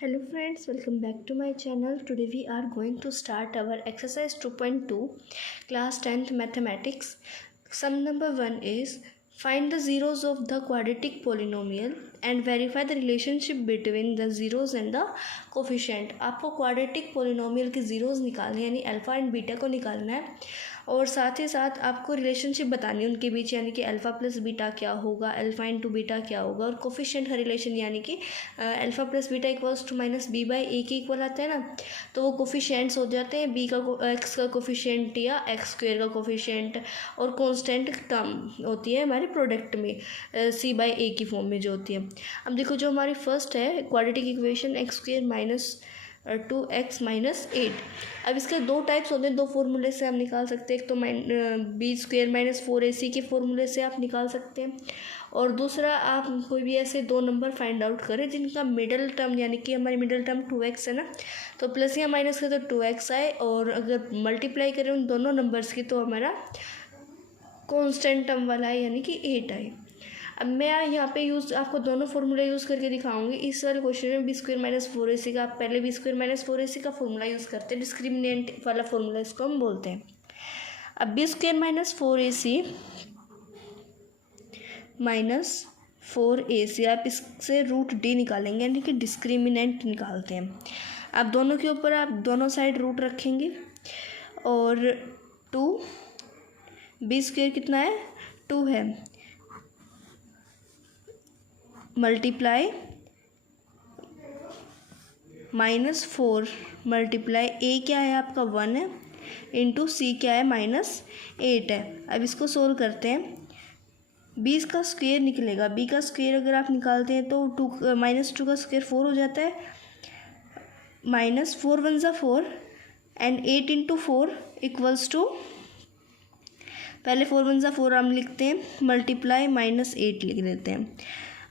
Hello friends, welcome back to my channel. Today we are going to start our exercise 2.2 class 10th mathematics. Sum number 1 is find the zeros of the quadratic polynomial and verify the relationship between the zeros and the coefficient. आपको quadratic polynomial के zeros निकालने यानी alpha and beta को निकालना है और साथ ही साथ आपको रिलेशनशिप बतानी है उनके बीच, यानी कि अल्फ़ा प्लस बीटा क्या होगा, अल्फ़ा इंटू बीटा क्या होगा, और कोफिशिएंट का रिलेशन यानी कि alpha plus beta equals to minus B by A के इक्वल आता है ना, तो वो कोफिशिएंट्स हो जाते हैं बी का एक्स का कोफिशिएंट या एक्स स्क्वेयर का कोफिशिएंट, और कांस्टेंट टर्म होती है हमारे प्रोडक्ट में सी बाई ए की फॉर्म में जो होती है। अब देखो जो हमारी फर्स्ट है quadratic equation x square minus 2x minus 8। अब इसके दो टाइप्स होते हैं, दो फॉर्मूले से हम निकाल सकते हैं। एक तो बी स्क्वेयर माइनस 4ac के फॉर्मूले से आप निकाल सकते हैं, और दूसरा आप कोई भी ऐसे दो नंबर फाइंड आउट करें जिनका मिडल टर्म, यानी कि हमारी मिडल टर्म 2x है ना, तो प्लस या माइनस का तो 2x आए, और अगर मल्टीप्लाई करें उन दोनों नंबर्स की तो हमारा कॉन्स्टेंट टर्म वाला है यानी कि 8 आए। अब मैं यहाँ पे आपको दोनों फॉर्मूला यूज़ करके दिखाऊंगी। इस वाले क्वेश्चन में बी स्क्वेयर माइनस 4ac का, आप पहले बी स्क्वेयर माइनस 4ac का फॉर्मूला यूज़ करते हैं, डिस्क्रिमिनेंट वाला फॉर्मूला इसको हम बोलते हैं। अब B square minus 4ac minus 4ac आप इससे रूट डी निकालेंगे यानी कि डिस्क्रिमिनेंट निकालते हैं। आप दोनों के ऊपर आप दोनों साइड रूट रखेंगे, और 2 बी स्क्वेयर कितना है 2 है, मल्टीप्लाई माइनस 4 मल्टीप्लाई ए क्या है आपका 1 है, इंटू सी क्या है माइनस 8 है। अब इसको सोल्व करते हैं। 20 का स्क्वेयर निकलेगा, बी का स्क्वेयर अगर आप निकालते हैं तो माइनस 2 का स्क्वेयर 4 हो जाता है, माइनस 4 1 ज़ा 4 एंड 8 इंटू 4 इक्वल्स टू, पहले 4 1 ज़ा 4 हम लिखते हैं, मल्टीप्लाई माइनस 8 लिख देते हैं।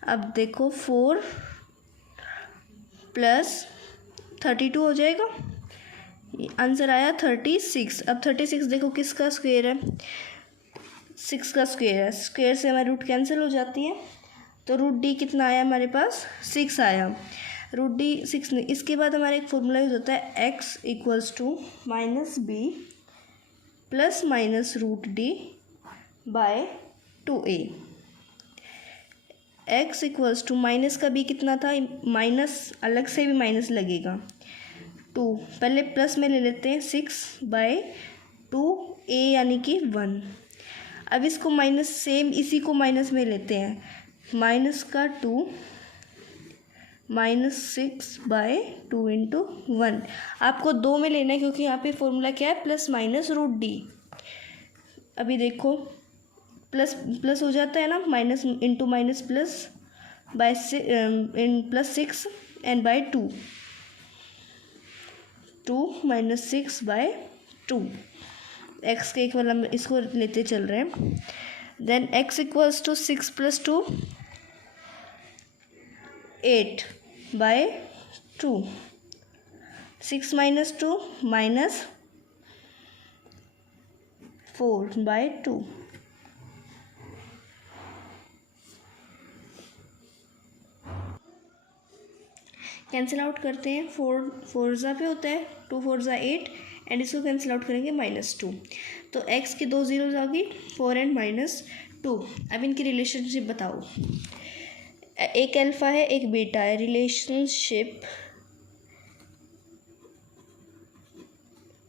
अब देखो 4 प्लस 32 हो जाएगा, आंसर आया 36। अब 36 देखो किसका स्क्वेयर है, 6 का स्क्वेयर है, स्क्वेयर से हमारी रूट कैंसिल हो जाती है, तो रूट डी कितना आया हमारे पास 6 आया, रूट डी 6 नहीं। इसके बाद हमारा एक फॉर्मूला यूज होता है x equals to minus B plus minus root D by 2a। x equals to minus का भी कितना था, माइनस अलग से भी माइनस लगेगा 2, पहले प्लस में ले लेते हैं 6 बाय 2a यानी कि 1। अब इसको माइनस सेम इसी को माइनस में लेते हैं, माइनस का 2 माइनस 6 बाय 2 इंटू 1। आपको 2 में लेना है क्योंकि यहाँ पे फॉर्मूला क्या है प्लस माइनस रूट डी। अभी देखो प्लस प्लस हो जाता है ना, minus into minus plus by इन plus 6 and by 2 minus 6 by 2 x के इक्वल हम इसको लेते चल रहे हैं। Then x equals to 6 plus 2 8 by 2, 6 minus 2 minus 4 by 2। Cancel out करते हैं, 4 4 ज़ा पे होता है, 2 4 ज़ा 8 एंड इसको कैंसिल आउट करेंगे -2, तो x की 2 जीरोज आ गई 4 एंड -2। अब इनकी रिलेशनशिप बताओ, एक अल्फ़ा है एक बीटा है, रिलेशनशिप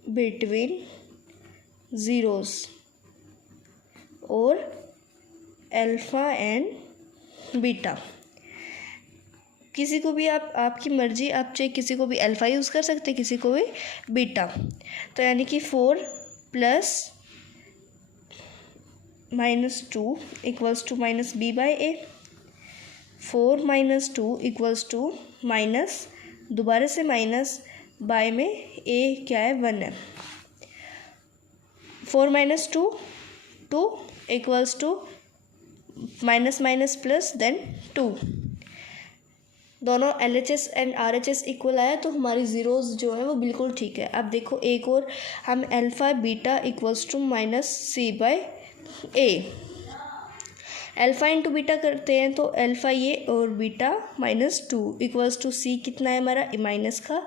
बिटवीन ज़ीरोस और अल्फ़ा एंड बीटा। किसी को भी आप, आपकी मर्जी, आप चाहे किसी को भी अल्फ़ा यूज़ कर सकते हैं, किसी को भी बीटा। तो यानी कि 4 plus -2 equals to minus B by A, 4 minus 2 equals to minus, दोबारा से माइनस, बाय में ए क्या है 1 है, 4 minus 2 2 equals to minus minus plus then 2। दोनों LHS एंड RHS इक्वल आया, तो हमारी ज़ीरोज़ जो है वो बिल्कुल ठीक है। अब देखो एक और, हम alpha beta equals to minus C by A, alpha into beta करते हैं तो अल्फ़ा ये और बीटा -2 इक्वल्स टू सी कितना है हमारा माइनस का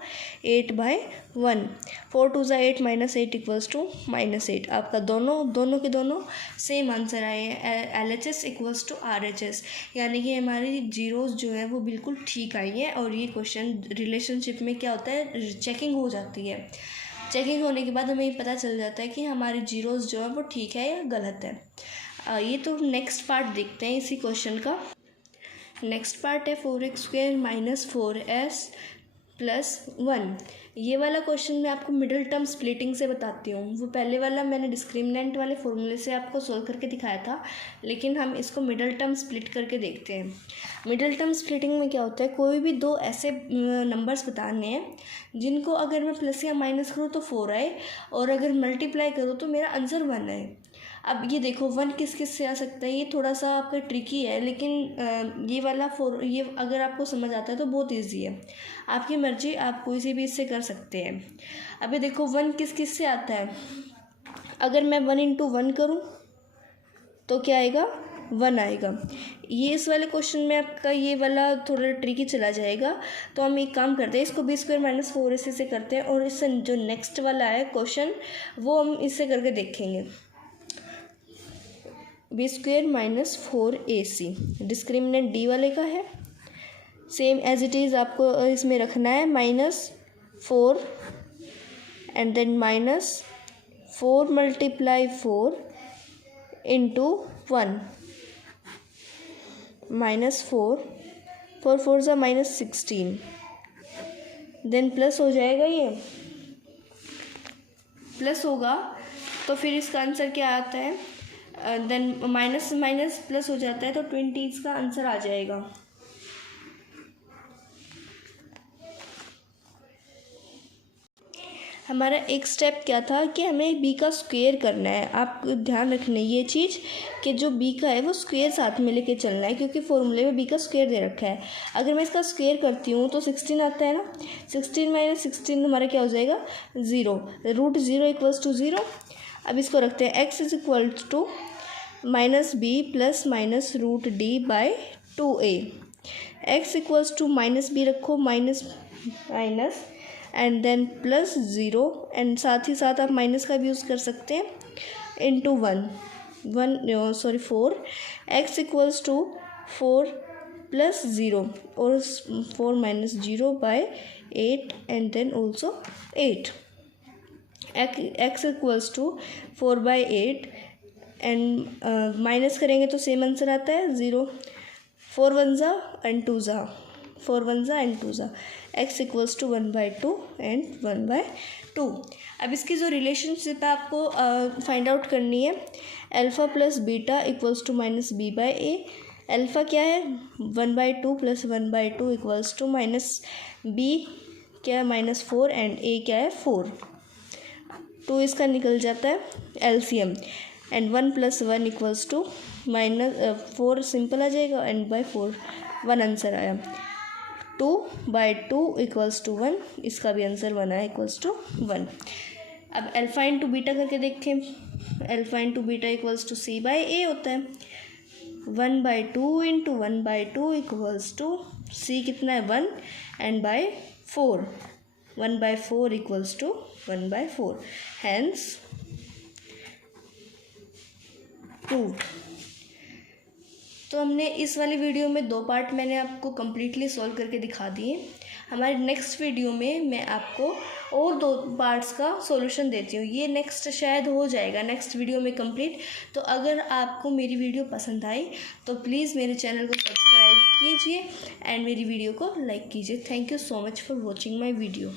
8/1। 4 2 8 -8 इक्वल्स टू -8। आपका दोनों के दोनों सेम आंसर आए हैं। LHS इक्वल्स टू RHS, यानी कि हमारी जीरोज़ जो है वो बिल्कुल ठीक आई हैं। और ये क्वेश्चन रिलेशनशिप में क्या होता है, चेकिंग हो जाती है। चेकिंग होने के बाद हमें ये पता चल जाता है कि हमारी जीरोज़ जो है वो ठीक है या गलत है। ये तो नेक्स्ट पार्ट देखते हैं इसी क्वेश्चन का। नेक्स्ट पार्ट है 4x² - 4s + 1। ये वाला क्वेश्चन मैं आपको मिडिल टर्म स्प्लिटिंग से बताती हूँ। वो पहले वाला मैंने डिस्क्रिमिनेंट वाले फॉर्मूले से आपको सोल्व करके दिखाया था, लेकिन हम इसको मिडिल टर्म स्प्लिट करके देखते हैं। मिडिल टर्म स्प्लिटिंग में क्या होता है, कोई भी दो ऐसे नंबर्स बताने हैं जिनको अगर मैं प्लस या माइनस करूँ तो 4 आए, और अगर मल्टीप्लाई करूँ तो मेरा आंसर 1 आए। अब ये देखो 1 किस किस से आ सकता है, ये थोड़ा सा आपका ट्रिकी है, लेकिन ये वाला ये अगर आपको समझ आता है तो बहुत इजी है। आपकी मर्जी, आप कोई सी भी इससे कर सकते हैं। अभी देखो 1 किस किस से आता है, अगर मैं 1 × 1 करूँ तो क्या आएगा, 1 आएगा। ये इस वाले क्वेश्चन में आपका ये वाला थोड़ा ट्रिकी चला जाएगा, तो हम एक काम करते हैं, इसको b² - 4ac से करते हैं, और इससे जो नेक्स्ट वाला है क्वेश्चन वो हम इससे करके देखेंगे। b² - 4ac डिस्क्रिमिनेंट डी वाले का है, सेम एज इट इज़ आपको इसमें रखना है -4 एंड देन -4 × 4 × 1 -4 4 4 ज़ा -16, देन प्लस हो जाएगा, ये प्लस होगा तो फिर इसका आंसर क्या आता है, देन माइनस माइनस प्लस हो जाता है तो 20 इसका आंसर आ जाएगा। हमारा एक स्टेप क्या था कि हमें b का स्क्वायर करना है। आप ध्यान रखना ये चीज़ कि जो b का है वो स्क्वायर साथ में लेके चलना है, क्योंकि फॉर्मूले में b का स्क्वायर दे रखा है। अगर मैं इसका स्क्वायर करती हूँ तो 16 आता है ना, 16 - 16 हमारा क्या हो जाएगा, 0। √0 = 0। अब इसको रखते हैं x = -b + -√d/2a। x = -b रखो, माइनस एंड देन +0, एंड साथ ही साथ आप माइनस का भी यूज़ कर सकते हैं, इंटू 4। x = 4 + 0 और 4 - 0/8 and then also 8। x = 4/8 and minus करेंगे तो सेम आंसर आता है 0। 4 1 ज़ा एंड 2 ज़ा, 4 1 ज़ा एंड 2 ज़ा, x = 1/2 एंड 1/2। अब इसकी जो रिलेशनशिप है आपको फाइंड आउट करनी है। Alpha + beta = -b/a। अल्फ़ा क्या है, 1/2 + 1/2 = -b क्या है, -4 एंड a क्या है, 4। 2 इसका निकल जाता है LCM, एंड 1 + 1 = -4 सिंपल आ जाएगा, एंड बाय 4 1 आंसर आया। 2/2 = 1, इसका भी आंसर 1 आया, = 1। अब अल्फ़ा इंटू बीटा करके देखें। अल्फ़ा इंटू बीटा = c/a होता है। 1/2 × 1/2 = c कितना है, 1 एंड बाय 4, 1/4 = 1/4, हैंस 2। तो हमने इस वाली वीडियो में 2 पार्ट मैंने आपको कम्प्लीटली सॉल्व करके दिखा दिए। हमारे नेक्स्ट वीडियो में मैं आपको और 2 पार्ट्स का सॉल्यूशन देती हूँ। ये नेक्स्ट शायद हो जाएगा नेक्स्ट वीडियो में कंप्लीट। तो अगर आपको मेरी वीडियो पसंद आई तो प्लीज़ मेरे चैनल को सब्सक्राइब कीजिए एंड मेरी वीडियो को लाइक कीजिए। Thank you so much for watching my video.